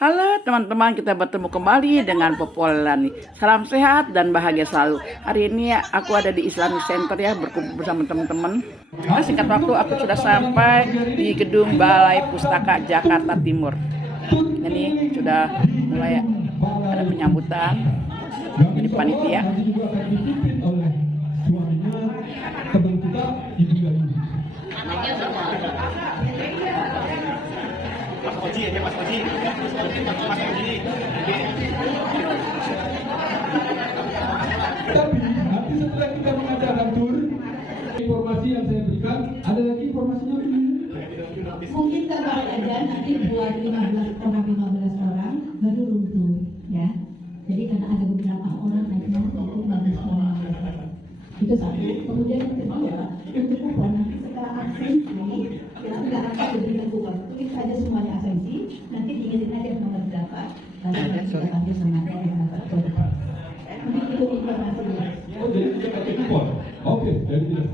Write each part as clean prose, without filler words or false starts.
Halo teman-teman, kita bertemu kembali dengan Popolani. Salam sehat dan bahagia selalu. Hari ini aku ada di Islamic Center ya, berkumpul bersama teman-teman. Nah, singkat waktu aku sudah sampai di gedung Balai Pustaka Jakarta Timur. Ini sudah mulai ada penyambutan dari panitia. Mas Koji aja, Mas Koji. Tapi nanti setelah kita mengadakan tur, informasi yang saya berikan, ada lagi informasinya begini. Mungkin tambah aja nanti buat 15 orang baru room tour ya. Jadi karena ada beberapa orang naiknya itu bagus semua. Itu satu. Kemudian yang kedua, untuk kupon nanti setelah absensi kita tidak akan diberikan kupon. Tulis saja semuanya absensi. Nanti diingetin aja nomor berapa. Lalu kita panggil sama dia yang dapat kupon. Mungkin itu informasinya. Oh, jadi tidak pakai kupon. Oke, jadi tidak.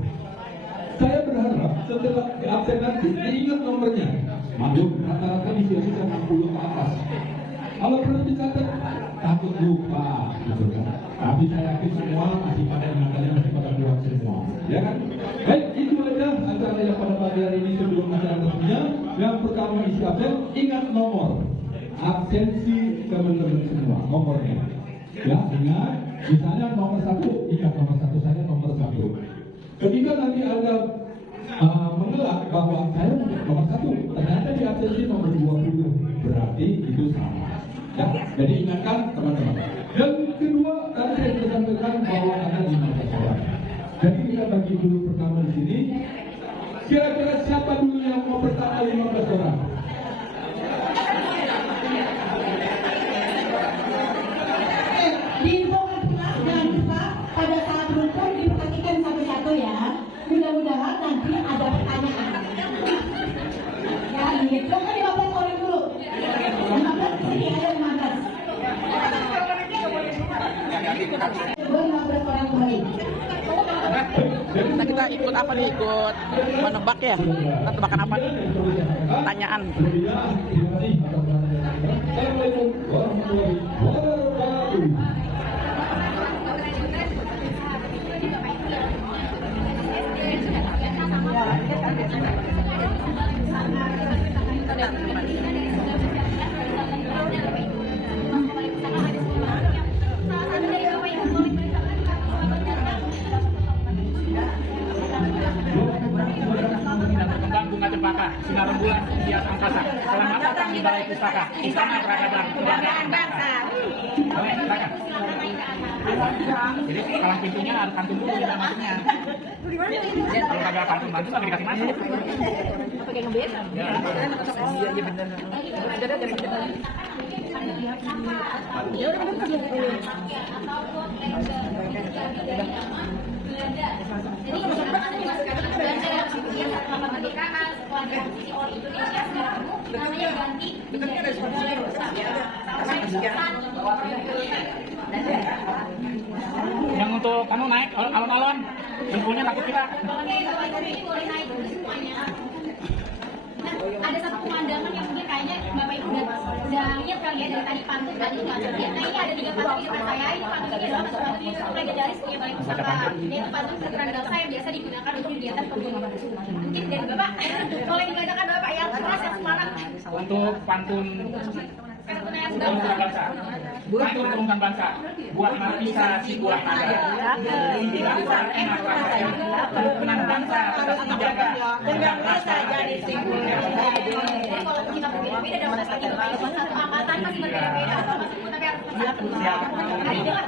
Saya berharap setelah di absen nanti diingat nomornya. Maklum rata-rata di sini 60 ke atas. Kalau perlu dicatat, takut lupa, gitu kan. Tapi saya yakin semua masih pada ingatannya, masih pada kuat semua, ya kan? Baik, itu aja acara yang pada pagi hari ini sebelum acara resminya. Yang pertama isi absen, ingat nomor absensi teman-teman semua, nomornya. Ya, ingat. Misalnya nomor 1, ingat nomor 1 saya nomor 1. Ketika nanti Anda mengelak bahwa saya nomor 1, ternyata di absensi nomor 20, berarti itu salah. Ya, jadi ingatkan teman-teman. Yang kedua, tadi saya sudah sampaikan bahwa ada 15 orang. Jadi kita bagi dulu pertama di sini. Kira-kira siapa dulu yang mau pertama 15 orang? Diinfokan pula, jangan lupa pada saat rukun diperhatikan satu-satu ya. Mudah-mudahan nanti ada pertanyaan. Ya, gitu. Kan 15 orang dulu. 15 di sini ada 15. 15 orang kembali. Nah, kita ikut apa nih? Ikut menebak ya? Kita tebakan apa nih? Pertanyaan. Assalamualaikum warahmatullahi wabarakatuh. Berkembang bunga cempaka, sinar rembulan di atas angkasa. Selamat datang di Balai Pustaka, Istana Peradaban Kebanggaan Bangsa. Boleh, silakan. Jadi kalau pintunya harus kantun dulu kita masuknya. Kalau kagak kantun bantu kagak dikasih masuk. Pakai ngebet? Iya, iya benar. Yang untuk kamu naik alon-alon, jempolnya takut kita. Ada satu pemandangan yang mungkin kayaknya Bapak Ibu udah lihat kali ya dari tadi pantun tadi macet ya. Nah ini ada 3 pantun di depan saya. Ini pantun ini adalah pantun yang cukup legendaris punya Balai Pustaka. Yaitu pantun Saturan Bangsa yang biasa digunakan untuk kegiatan pembunuhan. Mungkin dari Bapak, boleh dibacakan Bapak yang keras yang semangat. Untuk pantun Turunkan bangsa, pantun turunkan bangsa, buat markisa si buah naga. Tinggi bangsa enak rasanya, kerukunan bangsa tetap dijaga, dengan rasa jadi simpulnya. Jadi kalau kita berbeda-beda dan merasa kita satu angkatan masih berbeda-beda. Meskipun tapi harus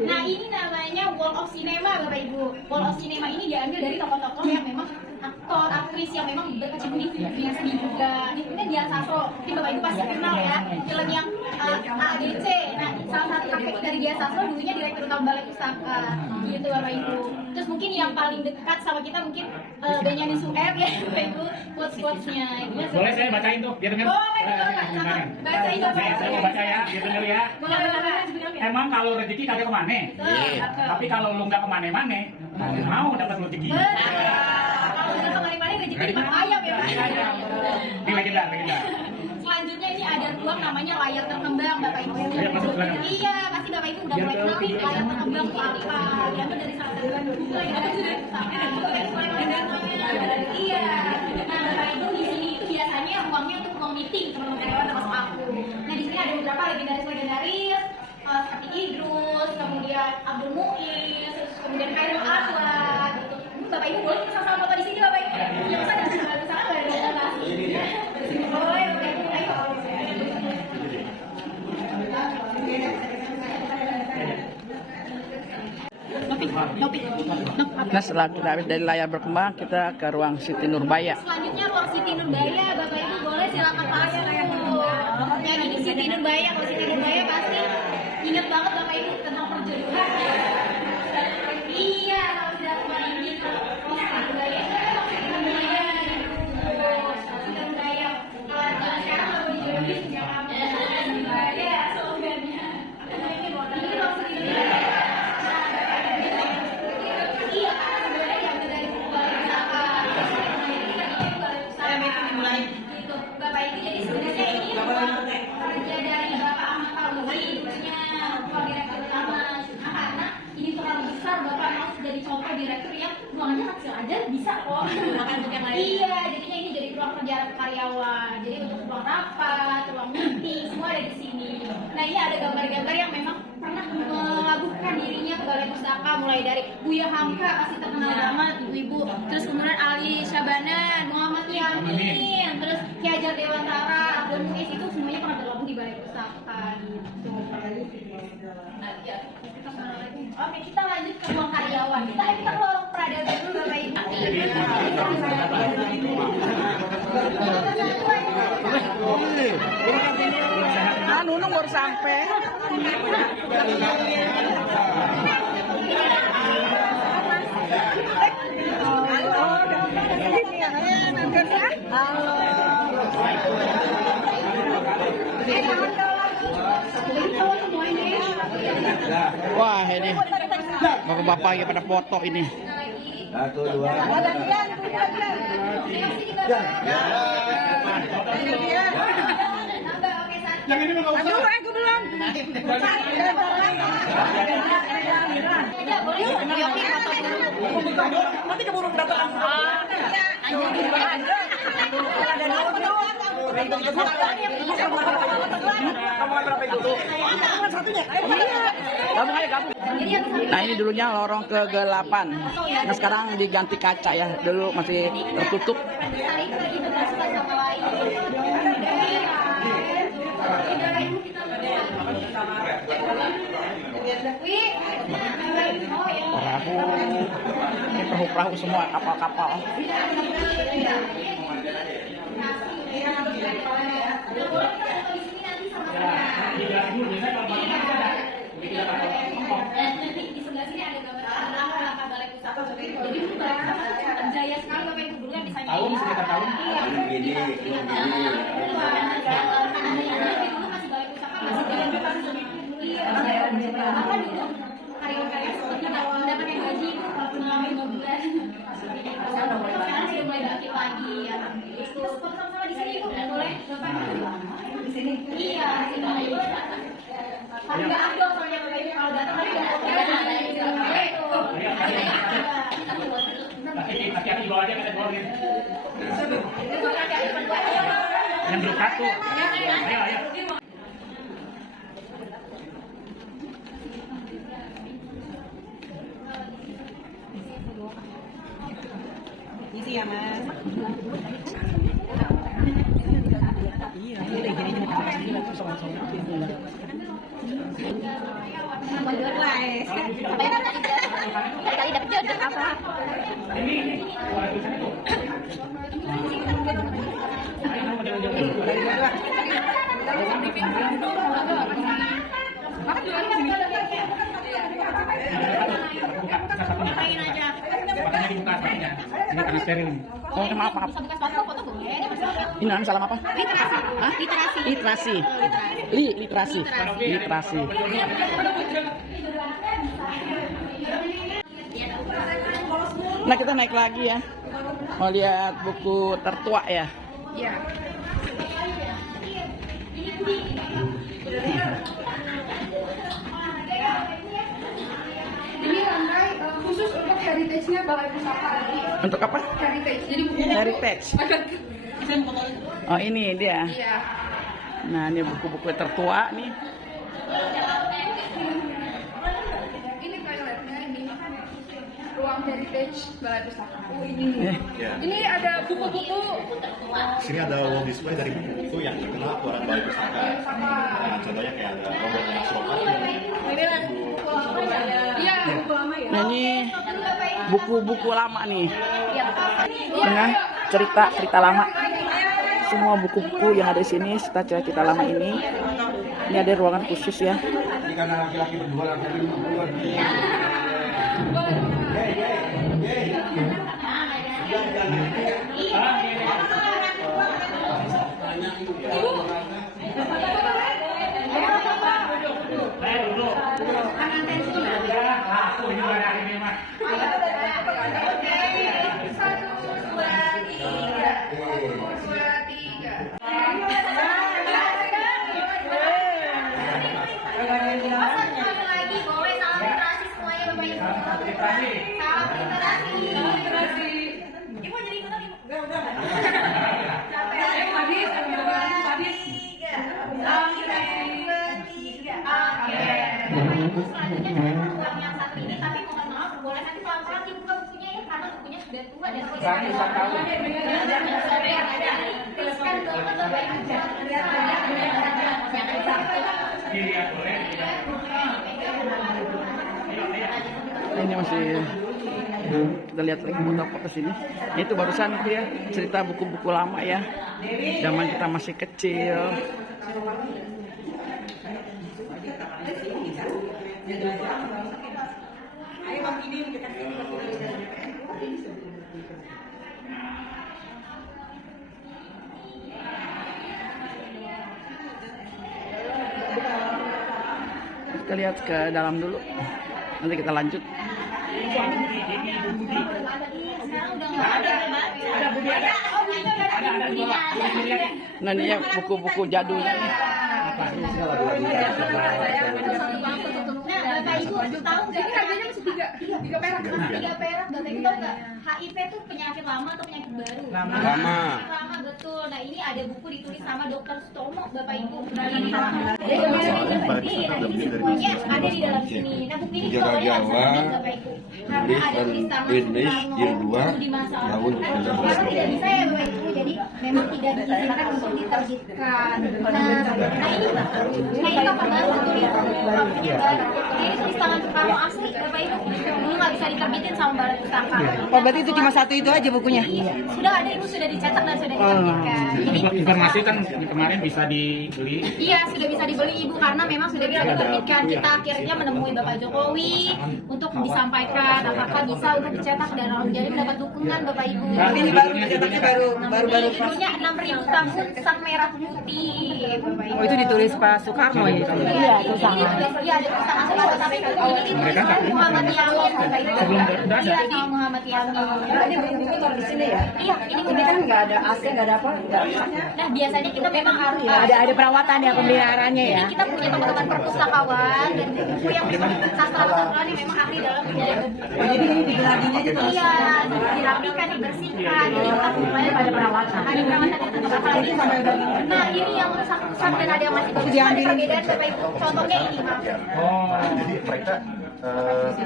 Nah ini namanya Wall of Cinema Bapak Ibu. Wall of Cinema ini diambil dari tokoh-tokoh yang memang aktor, aktris aktris yang memang berkecimpung di dunia seni juga. Ini Dian Sastro, ini Bapak Ibu pasti kenal ya, film yang AADC. Nah, salah satu kakek dari Dian Sastro dulunya Direktur Utama Balai Pustaka, gitu Bapak Ibu. Terus mungkin yang paling dekat sama kita mungkin Benyamin Sueb ya, Bapak Ibu, quotes-quotesnya. Boleh saya bacain tuh, biar denger. Boleh, bacain Saya mau baca ya, biar denger ya. Boleh. Emang kalau rezeki kagak kemana, tapi kalau lu nggak kemana-mana, mau dapat rezeki. Kalau udah kemana-mana rezeki di mata ayam ya, Pak. Di legenda. Selanjutnya ini ada ruang namanya layar terkembang, Bapak Ibu. Ayo, masuk, silakan. Iya, pasti Bapak Ibu udah mulai kenal nih layar terkembang itu apa. Diambil dari salah satu buku yang ada di Iya. Nah, Bapak Ibu di sini itu biasanya ruangnya untuk ruang meeting teman-teman karyawan termasuk aku. Nah, di sini ada beberapa legendaris seperti Idrus, kemudian Abdul Muiz, kemudian Khairul Anwar gitu. Bapak Ibu boleh bersama foto di sini Bapak Ibu. Yang sana boleh ada nasi. Boleh Bapak Ibu, ayo. Nah, setelah kita habis dari layar berkembang, kita ke ruang Siti Nurbaya. Selanjutnya ruang Siti Nurbaya, Bapak Ibu boleh silakan masuk. Yang ini Siti Nurbaya, kalau Siti Nurbaya pasti ingat banget Bapak Ibu tentang perjodohan. Iya, kalau sudah kemarin ini kalau Siti Nurbaya itu memang Siti Nurbaya gitu. Siti Nurbaya. Kalau sekarang kalau dijodohin sejak kamu Siti Nurbaya, slogannya. Ini ruang Siti Nurbaya. Iya, sebenarnya yang dari Balai Pustaka. Gitu, Bapak Ibu. Jadi sebenarnya ini kerja dari Bapak Ahmad Fauzi, dulunya Direktur Utama. Nah, karena ini terlalu besar, Bapak mau jadi contoh direktur yang ruangannya kecil aja bisa kok. Iya, jadinya ini jadi ruang kerja karyawan. Jadi untuk ruang rapat, ruang meeting, semua ada di sini. Nah, ini ada gambar-gambar yang memang pernah melabuhkan dirinya ke Balai Pustaka, mulai dari Buya Hamka, pasti terkenal banget ibu-ibu, terus kemudian Ali Syabanan, Muhammad Yamin, terus Ki Hajar Dewantara, Abdul Muiz, itu semuanya pernah bergabung di Balai Pustaka gitu. Oke, kita lanjut ke ruang karyawan. Kita ke ruang peradaban dulu Bapak Ibu. Nunung baru sampai. Wah, ini bapak-bapak ya pada foto ini. 1, 2, 3. Yang ini mau usah. Aku belum. Nanti keburu dapat. Gabung aja, gabung. Nah, ini dulunya lorong ke-8. Nah, sekarang diganti kaca ya. Dulu masih tertutup. Perahu, ini perahu-perahu semua, kapal-kapal. Di sebelah sini ada gambar langkah Balai Pustaka. Jadi jaya sekali Bapak Ibu dulu yang bisa nyanyi. Tahun, sekitar tahun. Iya. Gini. Dulu masih Balai Pustaka masih jaya. Iya. Apa dulu karyawan-karyawan seperti mendapatkan gaji selama 5 bulan. Sekarang sudah mulai bangkit lagi ya. Terus sama-sama di sini Ibu, boleh Bapak? Di sini. Iya, di sini. Tapi nggak afdol soalnya Bapak Ibu kalau datang tapi nggak afdol. Hati-hati bawa aja kita bawa. Yang belum satu. Ayo. Isi ya mas. Tadi dapat jodoh apa? Ini. Fotonya dibuka sepatunya. Ini karena steril. Oh, maaf. Bisa buka sepatu, foto boleh, ada masalah. Ini salam apa? Literasi. Hah? Literasi. Literasi. Literasi. Nah, kita naik lagi ya. Mau lihat buku tertua ya. Iya. Ini lantai khusus untuk heritage-nya Balai Pusaka. Untuk apa? Heritage. Jadi buku Heritage. Oh, ini dia. Iya. Nah, ini buku-buku tertua nih. Ini toiletnya ini. Ruang heritage Balai Pusaka. Oh, ini. Ini ada buku-buku. Sini ada wall display dari buku yang terkenal keluaran Balai Pusaka. Nah, contohnya kayak ada robot anak serokan. Iya, buku lama ya. Nah, ini buku-buku lama nih. Dengan cerita lama. Semua buku-buku yang ada di sini serta cerita lama ini. Ini ada ruangan khusus ya. Ini karena laki-laki berdua, laki-laki berdua. Lagi boleh salam literasi semuanya Bapak Ibu. Salam literasi. Ibu jadi ikutan Ibu. Salam literasi. Oke. Selanjutnya kita mau buat yang satu ini, tapi mohon maaf boleh nanti pelan-pelan dibuka bukunya ya karena bukunya sudah tua dan tuliskan banget Bapak Ibu. Ini masih kita lihat lagi foto sini. Itu barusan dia cerita buku-buku lama ya. Zaman kita masih kecil. Kita lihat ke dalam dulu. Nanti kita lanjut. Nah, ini ya buku-buku jadulnya nih. Bapak Ibu tahu nggak? Ini harganya masih 3 perak. 3 perak. Bapak Ibu tahu nggak? HIV itu penyakit lama atau penyakit baru? Lama. Lama betul. Nah ini ada buku ditulis sama Dokter Sutomo, Bapak Ibu. Ini semuanya ada di dalam sini. Nah buku ini juga boleh langsung Bapak Ibu. Karena ada tulis tangan Soekarno di masa karena tidak bisa ya Bapak Ibu. Jadi memang tidak diizinkan untuk diterbitkan. Nah ini cover baru betul ya. Covernya baru. Ini tulis tangan Soekarno asli Bapak Ibu. Dulu nggak bisa diterbitin sama Balai Pustaka. Oh, berarti itu cuma satu itu aja bukunya? Sudah ada Ibu, sudah dicetak dan sudah diterbitkan. Jadi Informasi kan kemarin bisa dibeli. iya sudah bisa dibeli Ibu karena memang sudah bisa diterbitkan. Kita akhirnya menemui Bapak Jokowi untuk disampaikan apakah bisa untuk dicetak dan jadi mendapat dukungan Bapak Ibu. Ini baru dicetaknya baru. Judulnya 6.000 tahun sang merah putih Bapak Ibu. Oh, itu ditulis Pak Soekarno ya? Iya, itu sama. Iya, ada tulisan Soekarno tapi ini ditulis sama Muhammad Yamin Bapak Ibu. Iya, sama Muhammad Yamin. Ini buku-buku taruh di sini ya? Iya, ini kan nggak ada AC, nggak ada apa? Nah, biasanya kita memang harus Ada perawatan ya, pemeliharaannya ya? Jadi kita punya teman-teman perpustakawan dan buku yang memang sastrawan yang memang ahli dalam menjaga buku. Oh, jadi ini digelaginya gitu? Iya, dirapikan, dibersihkan. Jadi kita mulai pada perawatan. Ada perawatan itu apalagi nah ini yang rusak dan ada yang masih bagus. Ada perbedaan Bapak Ibu. Contohnya ini maaf. Jadi mereka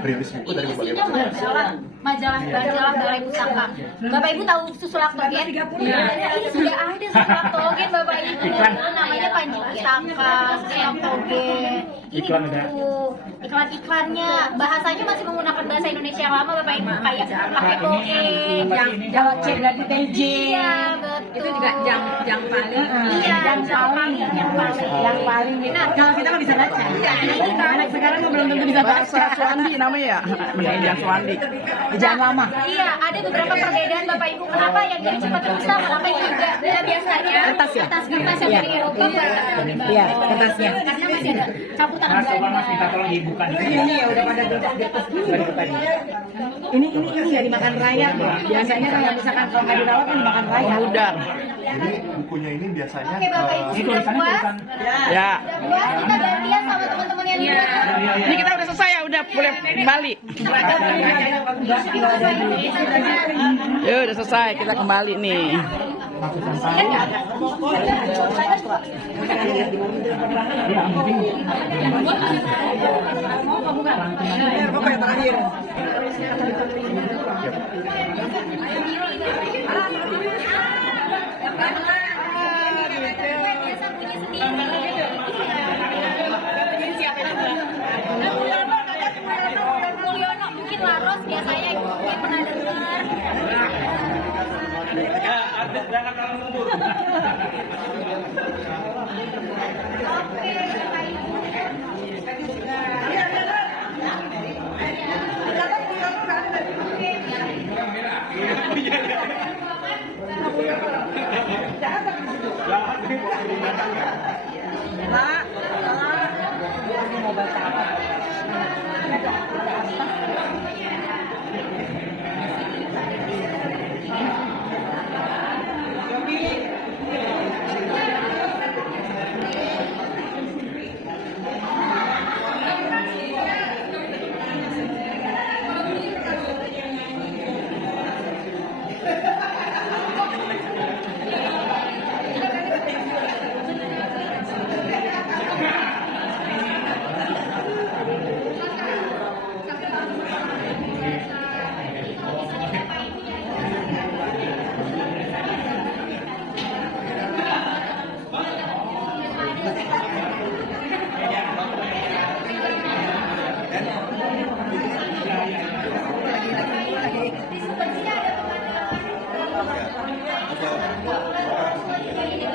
rilis buku dari berbagai Isinya majalah Balai Pustaka. Bapak Ibu tahu susul Laktogen? Iya. Ini sudah ada susul Laktogen Bapak Ibu. Namanya Panji Pustaka, susul Laktogen. Ini buku iklan-iklannya bahasanya masih menggunakan bahasa Indonesia yang lama Bapak Ibu kayak pakai toge, Yang Jawa Cek dan TJ. iya betul. Itu juga jam paling. Iya, Jam paling. Yang paling. Nah, kalau kita nggak bisa baca. Anak sekarang belum tentu bisa baca. Bahasa Swandi namanya ya. Bahasa Swandi. Jangan lama. Iya, ada beberapa perbedaan Bapak Ibu. Kenapa yang dari cepat rusak, kenapa yang juga biasanya Kertas ya? kertas yang dari Eropa Iya, kertasnya. karena masih ada cabutan Mas, coba Mas Belanda. minta tolong dibuka di sini. Ini ya udah pada di atas dulu baru depan. Ini nggak dimakan raya tuh. Biasanya kalau misalkan kalau nggak dirawat kan dimakan raya. Udar. Jadi bukunya ini biasanya Oke Bapak Ibu, Ini sudah tulisannya puas? tulisan. Ya. Sudah puas, kita gantian sama teman-teman yang di luar. Ini kita udah selesai ya, udah boleh kembali. Ya udah selesai, kita kembali nih. Biasa bunyi sendiri. Mulyono, Bukit Laros biasanya Ibu mungkin pernah dengar. Oke, Bapak Ibu.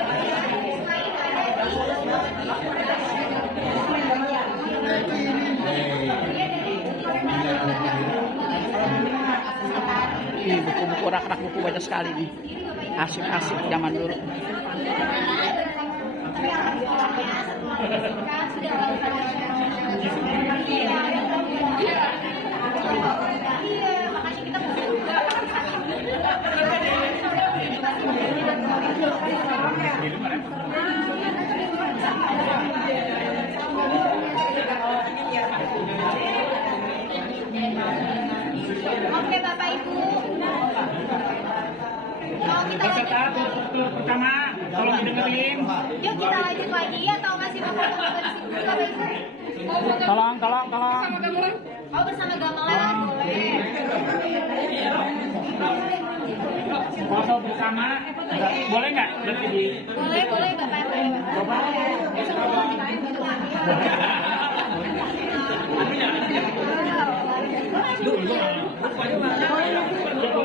Ih, buku-buku rak-rak buku banyak sekali nih. Asik-asik zaman dulu. Oke Bapak Ibu. Mau kita Peserta tur pertama, tolong didengerin. Yuk kita lanjut lagi atau masih mau foto-foto di situ Bapak Ibu? Tolong. Mau bersama gamelan? Boleh. Foto bersama, boleh nggak? Berarti di Boleh Bapak Ibu.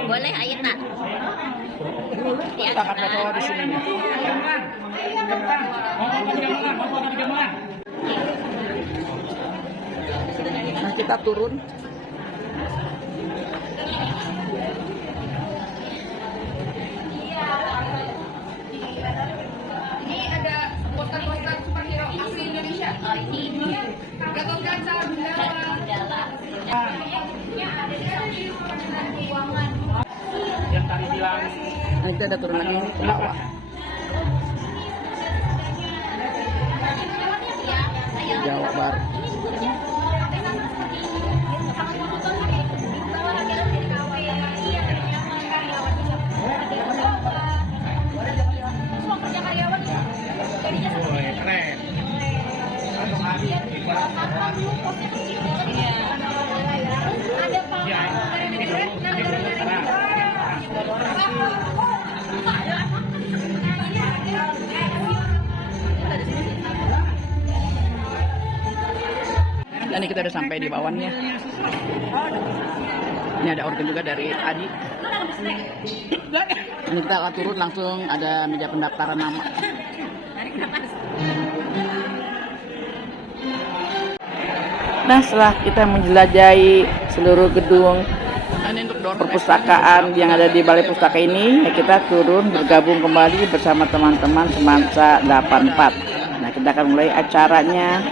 Boleh, ayo tak. Kita akan foto di sini nih. gamelan. Cepetan. Mau foto di gamelan. Nah, kita turun. Ini ada poster-poster superhero asli Indonesia. Gatot Kaca, Gundala. Yang tadi bilang Nah, kita ada turun lagi ke bawah. Jawa Barat. keren. Ada Dan ini kita udah sampai di bawahnya. Ini ada organ juga dari Adi. Ini kita akan turun langsung ada meja pendaftaran nama. Nah, setelah kita menjelajahi seluruh gedung perpustakaan yang ada di Balai Pustaka ini, ya kita turun bergabung kembali bersama teman-teman Semansa 84. Nah, kita akan mulai acaranya.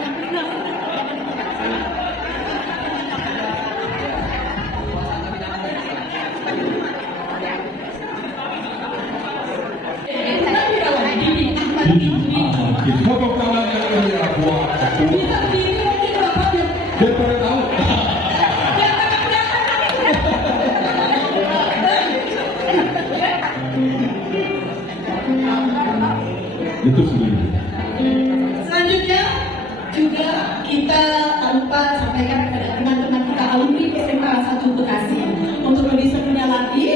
Tepuk tangan yang meriah buat dia pada tahu. Itu sebenarnya. Selanjutnya juga kita lupa sampaikan kepada teman-teman kita alumni SMA 1 Bekasi untuk lebih serunya lagi.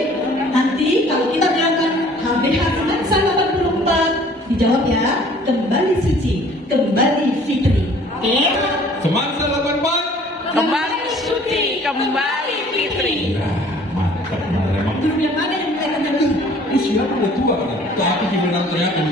Nanti kalau kita berangkat HBH Semansa 84 dijawab ya, kembali suci, kembali fitri. Oke? Semansa 84 Kembali suci, kembali fitri. mantap memang. Guru yang mana yang mulai menyentuh? Ini siapa udah tua kan? Tapi gimana teriakan?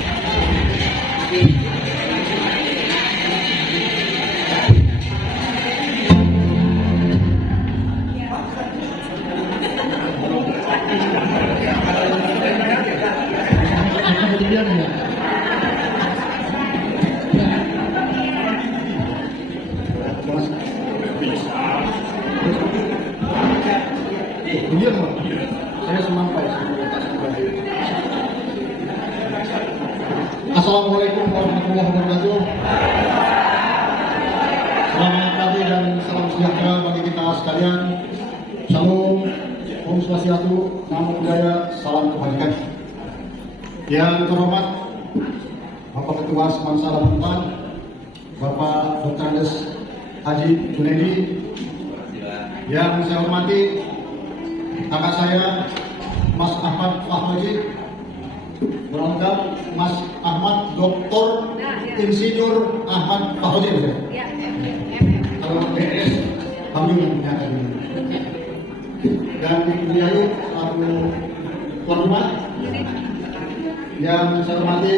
Assalamualaikum warahmatullahi wabarakatuh. Selamat pagi dan salam sejahtera bagi kita sekalian. Shalom, Om Swastiastu, Namo Buddhaya, salam kebajikan. Yang terhormat Bapak Ketua Semansa 84, Bapak Dr. Andes Haji Junaidi. Yang saya hormati kakak saya Mas Ahmad Fahmaji, berlengkap Mas Ahmad Dr. Insinyur Ahmad Fahmaji. Kalau PS kami yang punya ini. Dan Ibu Yayu selaku tuan rumah yang saya hormati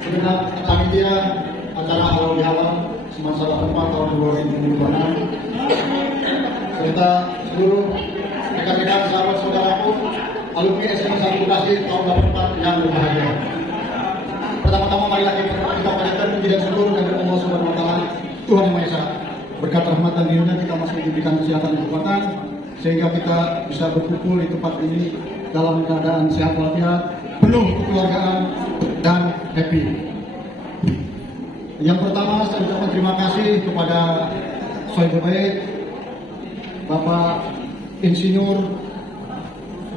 segenap panitia acara halal bihalal Semansa 84 tahun 2026 serta seluruh rekan-rekan sahabat saudaraku alumni SMA 1 Bekasi tahun 84 yang berbahagia. Pertama-tama marilah kita panjatkan puji dan syukur kepada Allah Subhanahu wa taala, Tuhan yang Maha Esa. Berkat rahmat dan karunia kita masih diberikan kesehatan dan kekuatan sehingga kita bisa berkumpul di tempat ini dalam keadaan sehat walafiat, penuh kekeluargaan dan happy. Yang pertama saya ucapkan terima kasih kepada Sohibul Baik Bapak Insinyur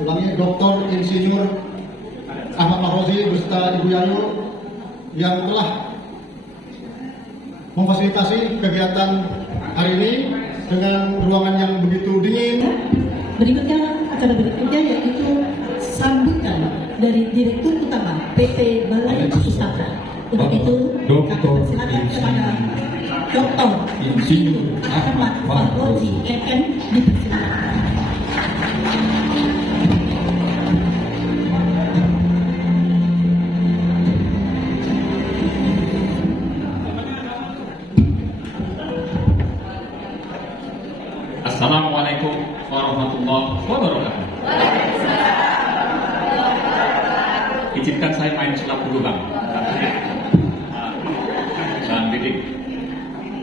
Dr. Insinyur Ahmad Fahmaji beserta Ibu Yayu yang telah memfasilitasi kegiatan hari ini dengan ruangan yang begitu dingin. Berikutnya acara berikutnya yaitu sambutan dari Direktur Utama PT Balai Pustaka. Untuk itu kami persilakan kepada Dr. Insinyur Ahmad Fahmaji MM dipersilakan. Assalamualaikum warahmatullahi wabarakatuh. Izinkan saya main sulap dulu, Bang. Bang Didik.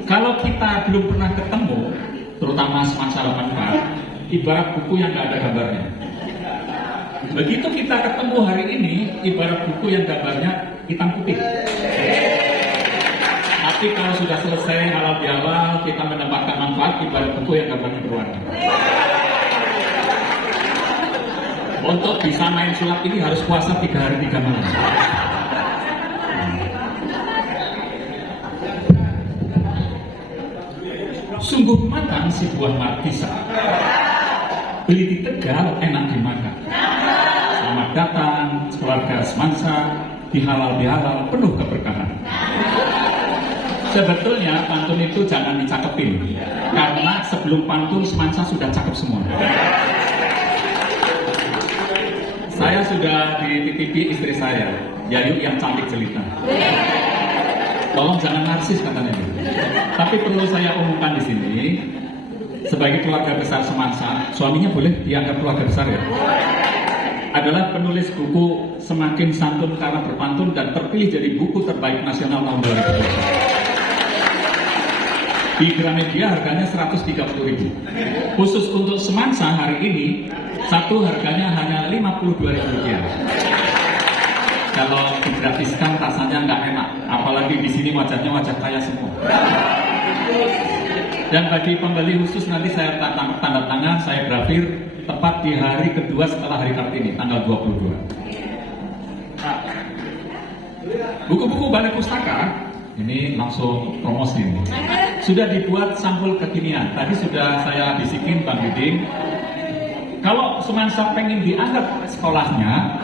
Kalau kita belum pernah ketemu, terutama Semansa 84, ibarat buku yang nggak ada gambarnya. Begitu kita ketemu hari ini, ibarat buku yang gambarnya hitam putih. Tapi kalau sudah selesai halal bihalal, kita mendapatkan manfaat ibarat buku yang gambarnya berwarna. Untuk bisa main sulap ini harus puasa 3 hari 3 malam. Sungguh matang si buah markisa. Beli di Tegal enak dimakan. Selamat datang keluarga Semansa di halal bihalal penuh keberkahan. Sebetulnya pantun itu jangan dicakepin, karena sebelum pantun Semansa sudah cakep semua. sudah dititipi istri saya, Yayu yang cantik jelita. Tolong jangan narsis katanya. Tapi perlu saya umumkan di sini, sebagai keluarga besar Semansa, suaminya boleh dianggap keluarga besar ya? Adalah penulis buku Semakin Santun Karena Berpantun dan terpilih jadi buku terbaik nasional tahun 2020. Di Gramedia harganya 130.000. Khusus untuk Semansa hari ini, satu harganya hanya 52.000 rupiah. Kalau digratiskan rasanya nggak enak, apalagi di sini wajahnya wajah kaya semua. Dan bagi pembeli khusus nanti saya tanda tangan, saya grafir tepat di hari kedua setelah hari Kartini, tanggal 22. Nah, buku-buku Balai Pustaka ini langsung promosi ini. Sudah dibuat sampul kekinian. Tadi sudah saya bisikin Bang Diding. Kalau Semansa pengen dianggap sekolahnya,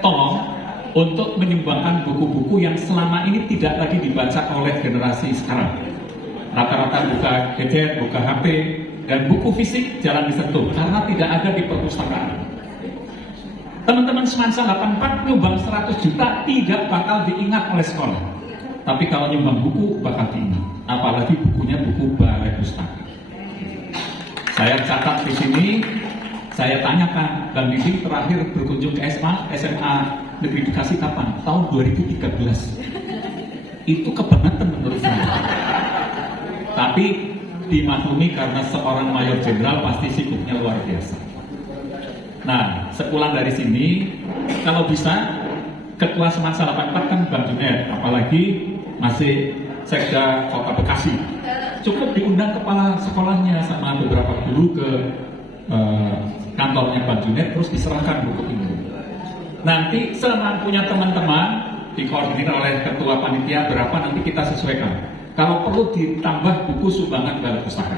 tolong untuk menyumbangkan buku-buku yang selama ini tidak lagi dibaca oleh generasi sekarang. Rata-rata buka gadget, buka HP, dan buku fisik jarang disentuh karena tidak ada di perpustakaan. Teman-teman Semansa 84 nyumbang 100 juta tidak bakal diingat oleh sekolah. Tapi kalau nyumbang buku bakal diingat. Apalagi bukunya buku Balai Pustaka. Saya catat di sini, saya tanyakan, Bang Didi terakhir berkunjung ke SMA Negeri Bekasi kapan? Tahun 2013. Itu kebangetan menurut saya. Tapi dimaklumi karena seorang mayor jenderal pasti sibuknya luar biasa. Nah, sepulang dari sini, kalau bisa, Ketua Semansa 84 kan Bang Junet, apalagi masih Sekda Kota Bekasi. Cukup diundang kepala sekolahnya sama beberapa guru ke kantornya Bang Junet, terus diserahkan buku ini. Nanti semampunya teman-teman, dikoordinir oleh Ketua Panitia berapa nanti kita sesuaikan. Kalau perlu ditambah buku sumbangan Balai Pustaka.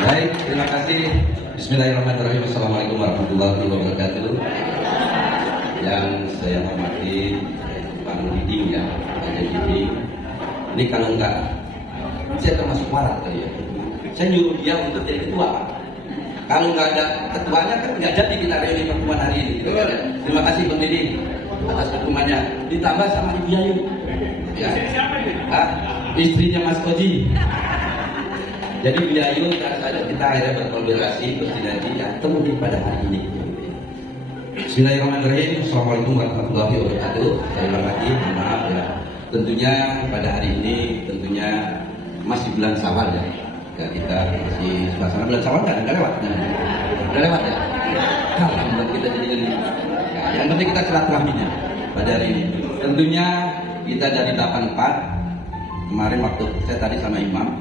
Baik, terima kasih. Bismillahirrahmanirrahim. Assalamualaikum warahmatullahi wabarakatuh. Yang saya hormati Bang Diding ya, Bang Diding. Ini kalau enggak, saya termasuk warat kali ya. Saya nyuruh dia untuk jadi ketua. Kalau nggak ada ketuanya kan nggak jadi kita reuni pertemuan hari ini. Gitu, kan? Terima kasih Bang Didi atas pertemuannya. Ditambah sama Ibu Yayu, ya. Istrinya Mas Koji. Jadi Bu Yayu dan saya kita akhirnya berkolaborasi bersinergi ya temui pada hari ini. Bismillahirrahmanirrahim. Assalamualaikum warahmatullahi wabarakatuh. Saya ulang lagi, maaf ya. Tentunya pada hari ini tentunya masih bulan Syawal ya. Kita masih suasana bulan Syawal kan nggak lewat, udah lewat ya. Alhamdulillah kita jadi ya, yang penting kita silaturahminya pada hari ini. Tentunya kita dari 84 kemarin waktu saya tadi sama Imam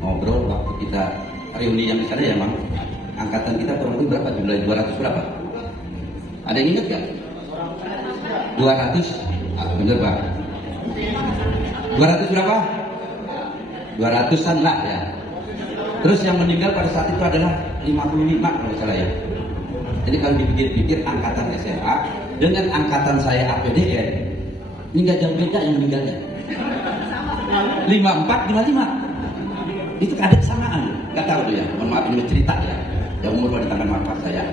ngobrol waktu kita reuni yang di sana ya Imam, angkatan kita kurang lebih berapa jumlahnya 200 berapa? Ada yang ingat nggak? 200? Bener Pak. 200 berapa? 200-an lah ya. Terus yang meninggal pada saat itu adalah 55 kalau salah ya. Jadi kalau dipikir-pikir angkatan SMA dengan angkatan saya APDN, ini nggak jauh beda yang meninggalnya. 54, 55. Itu ada kesamaan. Nggak tahu tuh ya. Mohon maaf ini cerita ya. Yang umur pada tangan maaf saya.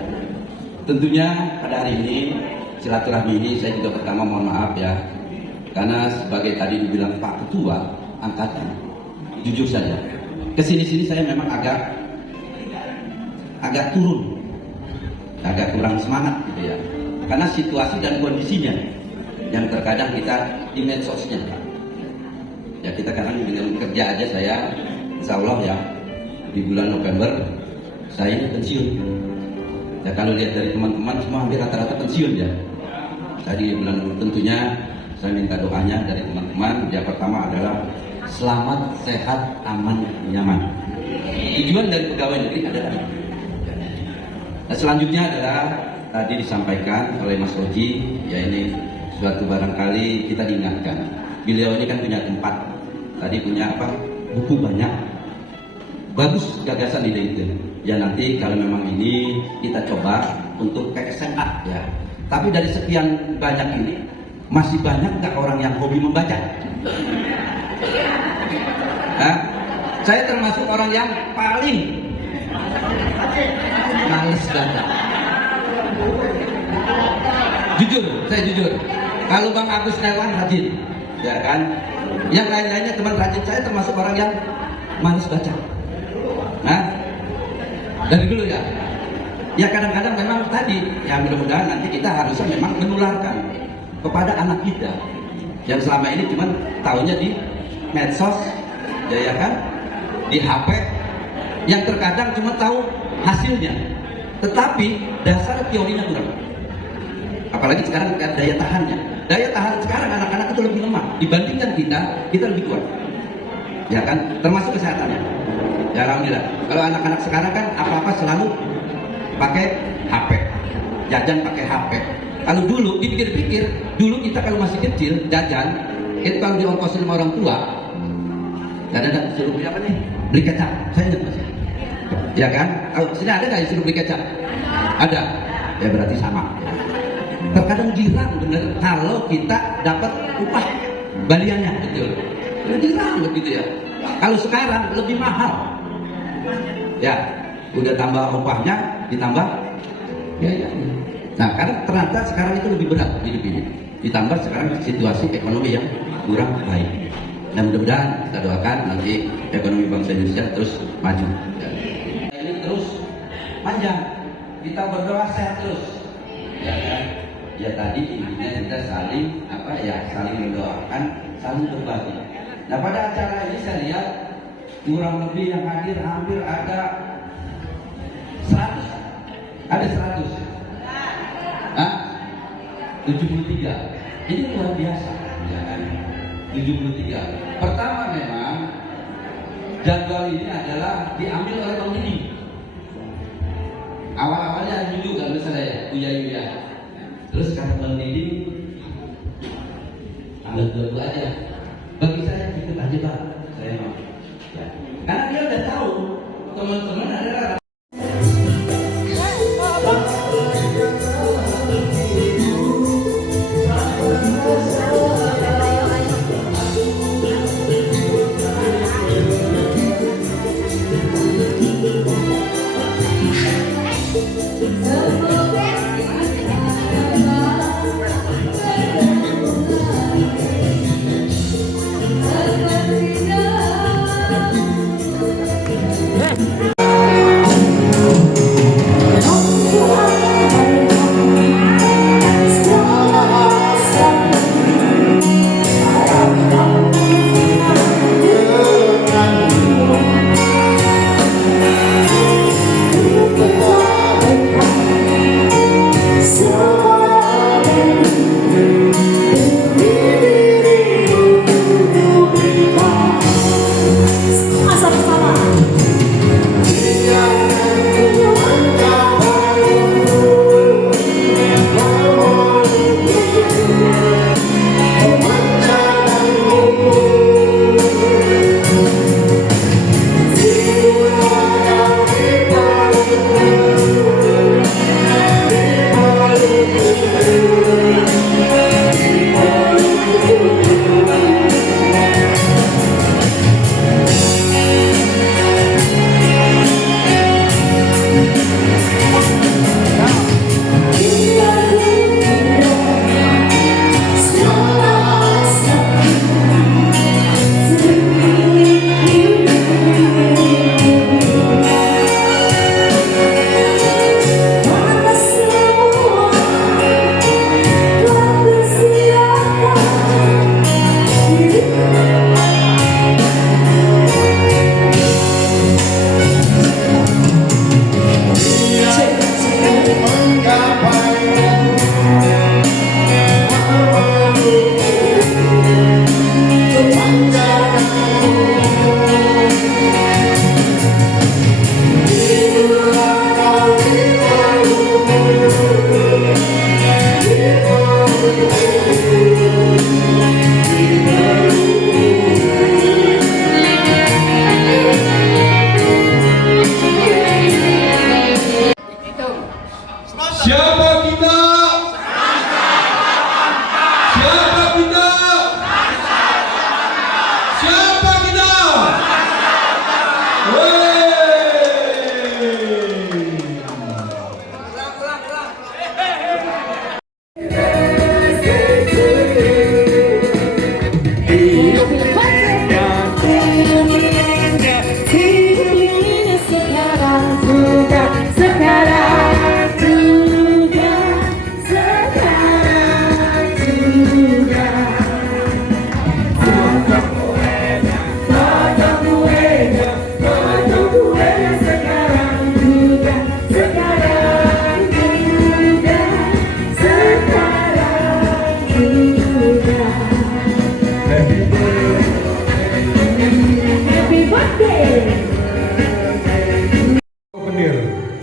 Tentunya pada hari ini silaturahmi ini saya juga pertama mohon maaf ya. Karena sebagai tadi dibilang Pak Ketua angkatan, jujur saja. Kesini-sini saya memang agak turun, agak kurang semangat gitu ya, karena situasi dan kondisinya yang terkadang kita di medsosnya, ya kita kadang dengan kerja aja saya, insya Allah ya di bulan November saya ini pensiun, ya kalau lihat dari teman-teman semua hampir rata-rata pensiun ya, saya di bulan tentunya saya minta doanya dari teman-teman, yang pertama adalah selamat, sehat, aman, nyaman. Tujuan dari pegawai negeri adalah nah, selanjutnya adalah tadi disampaikan oleh Mas Oji, ya ini suatu barangkali kita diingatkan. Beliau ini kan punya tempat, tadi punya apa? Buku banyak. Bagus gagasan ide itu. Ya nanti kalau memang ini kita coba untuk ke SMA ya. Tapi dari sekian banyak ini masih banyak nggak orang yang hobi membaca? Nah, saya termasuk orang yang paling males baca. Jujur, saya jujur. Kalau Bang Agus Newan rajin, ya kan? Yang lain-lainnya teman rajin, saya termasuk orang yang males baca. Nah, dari dulu ya. Ya kadang-kadang memang tadi, ya mudah-mudahan nanti kita harusnya memang menularkan kepada anak kita yang selama ini cuman tahunya di medsos, ya kan, di HP, yang terkadang cuma tahu hasilnya, tetapi dasar teorinya kurang. Apalagi sekarang daya tahannya, daya tahan sekarang anak-anak itu lebih lemah dibandingkan kita lebih kuat, ya kan, termasuk kesehatannya. Ya alhamdulillah. Kalau anak-anak sekarang kan apa-apa selalu pakai HP, jajan pakai HP. Kalau dulu dipikir-pikir, dulu kita kalau masih kecil jajan itu kalau diongkosin sama orang tua, kadang-kadang suruh beli apa nih? Beli kecap. Saya ingat masih. Ya kan? Kalau sini ada nggak yang suruh beli kecap? Ada. Ya berarti sama. Terkadang girang bener kalau kita dapat upah baliannya, betul. Girang begitu ya. Kalau sekarang lebih mahal. Ya, udah tambah upahnya, ditambah ya. Nah, karena ternyata sekarang itu lebih berat hidup ini. Ditambah sekarang situasi ekonomi yang kurang baik. Nah, mudah-mudahan kita doakan nanti ekonomi bangsa Indonesia terus maju. Ya. Ini terus panjang. Kita berdoa sehat terus. Ya kan? Ya tadi intinya kita saling saling mendoakan, saling berbagi. Nah, pada acara ini saya lihat kurang lebih yang hadir hampir ada 100. Ada 100. Hah? 73. Ini luar biasa, ya kan? 73. Pertama memang jadwal ini adalah diambil oleh Bang Didi. Awal-awalnya dulu kalau saya Uya. Terus kata Bang Didi, ambil dua aja. Bagi saya cukup aja Pak, saya mau. Ya. Karena dia udah tahu teman-teman adalah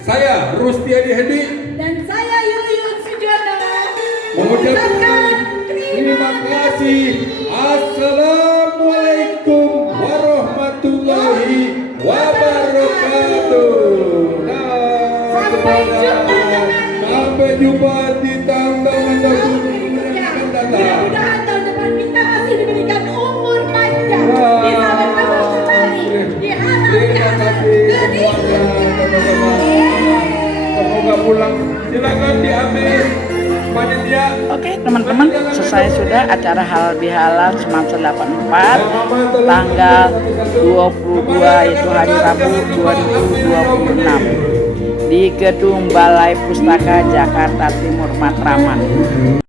Saya Rustiadi Hedi Dan saya Yuyun Sujono mengucapkan terima kasih. Assalamualaikum warahmatullahi wabarakatuh. Sampai jumpa di tahun-tahun yang akan datang. Mudah-mudahan tahun depan kita masih diberikan umur panjang, bisa bertemu kembali di anak-anak Semoga pulang. Silakan diambil panitia. Oke teman-teman, selesai sudah acara halal bihalal Semansa 84 tanggal 22 yaitu hari Rabu 2026 di Gedung Balai Pustaka Jakarta Timur Matraman.